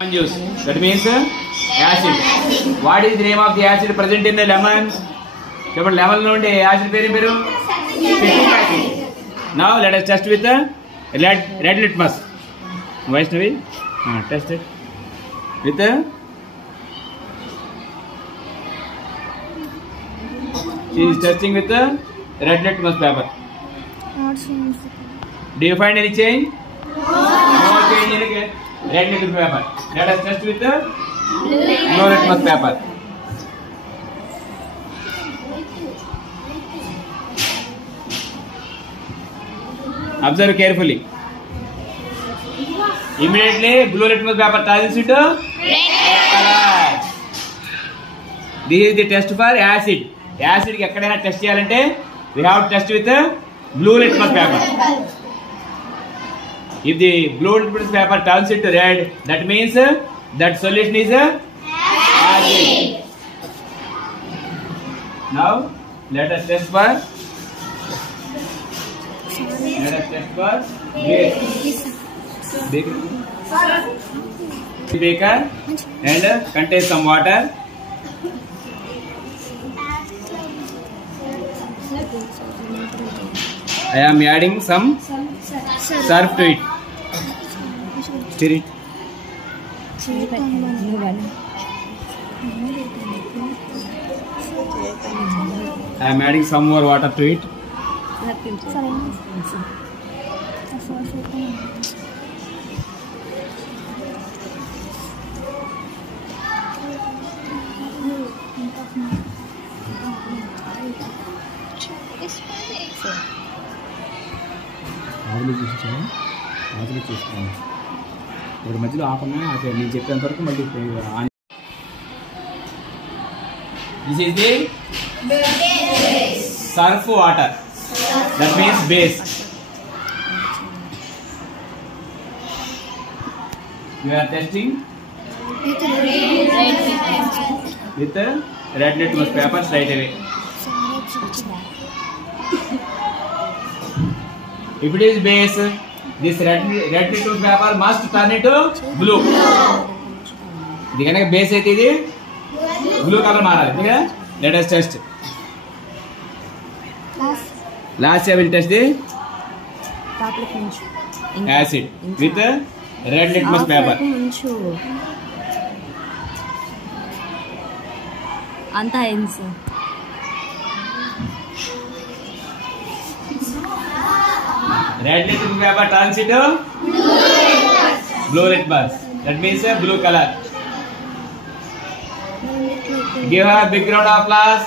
lemon juice. That means acid. What is the name of the acid present in the lemon? Lemon nunde acid peru. Now let us test with the red litmus. Vaishnavi, test it with the. She is testing with the red litmus paper. Do you find any change? No change in the red litmus paper. Let us test with the blue litmus paper. Observe carefully. Immediately, blue litmus paper turns into red color. This is the test for acid. Acid ki ekkadaina test cheyalante we have to test with the blue litmus paper. If the blue litmus paper turns into red, that means that solution is acid. Now let us test for beaker and contain some water. I am adding some surf to it. Stir it. I am adding some more water to it. మధ్యలో ఆపన్నా నేను చెప్పేంత వరకు మళ్ళీ this is the surf water that means base you are testing with red litmus paper straight away. If it is base, this red litmus paper must turn into blue. ఇది కనుక base అయితే ఇది blue colour మారాలి. Let us test. Last I will test the acid with red litmus paper. అంతా ఎన్స్ Red litmus paper turns into blue litmus. That means a blue color. Give her a big round of applause.